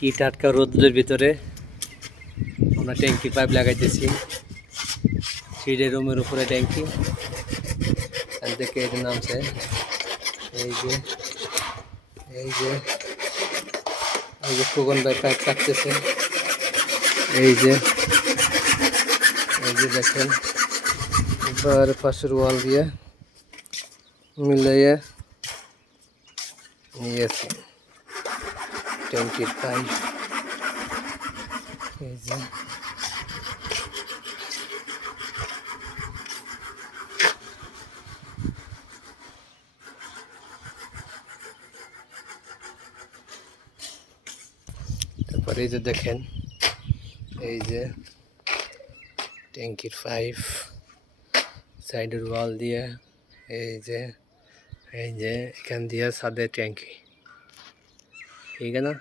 কি টাটকা রোদ্রের ভিতরে আমরা ট্যাঙ্কি পাইপ লাগাইতেছি। সিঁড়ির রুমের উপরে ট্যাঙ্কি দেখে এই নামছে। এই যে এই যে এই যে ফুগন ভাই পাইপ কাটতেছে। এই যে দেখেন এবার পাশের ওয়াল দিয়ে মিলাইয়া নিয়েছে ট্যাঙ্কির পাইপ। এই যে তারপরে এই যে দেখেন এই যে ট্যাঙ্কির পাইপ সাইডের ওয়াল দিয়ে এই যে এখান দিয়ে ছাদে ট্যাঙ্কি, ঠিক আছে না।